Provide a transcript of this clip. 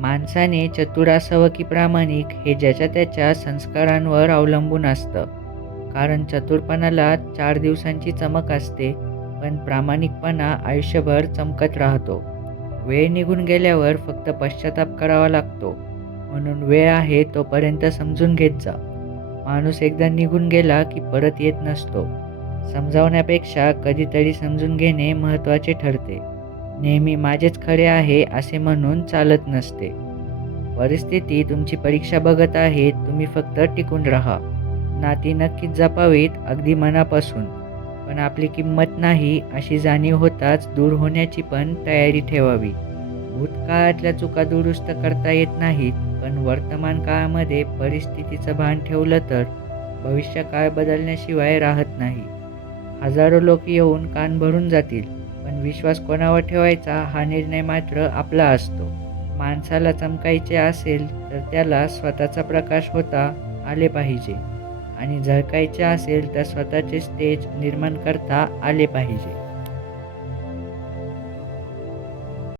माणसाने चतुर असावं की प्रामाणिक हे ज्याच्या त्याच्या संस्कारांवर अवलंबून असतं. कारण चतुरपणाला चार दिवसांची चमक असते पण प्रामाणिकपणा आयुष्यभर चमकत राहतो. वेळ निघून गेल्यावर फक्त पश्चाताप करावा लागतो. म्हणून वेळ आहे तोपर्यंत समजून घेत जा. माणूस एकदा निघून गेला की परत येत नसतो. समजावण्यापेक्षा कधीतरी समजून घेणे महत्त्वाचे ठरते. नेहमी माझेच खरे आहे असे म्हणून चालत नसते. परिस्थिती तुमची परीक्षा बघत आहे तुम्ही फक्त टिकून राहा. नाती नक्कीच जपावीत अगदी मनापासून. पण आपली किंमत नाही अशी जाणीव होताच दूर होण्याची पण तयारी ठेवावी. भूतकाळातल्या चुका दुरुस्त करता येत नाहीत पण वर्तमान काळामध्ये परिस्थितीचं भान ठेवलं तर भविष्यकाळ बदलण्याशिवाय राहत नाही. हजारो लोक येऊन कान भरून जातील. विश्वास कोणावर ठेवायचा हा निर्णय मात्र आपला असतो. माणसाला चमकायचे असेल तर त्याला स्वतःचा प्रकाश होता आले पाहिजे. आणि झळकायचे असेल तर स्वतःचे स्टेज निर्माण करता आले पाहिजे.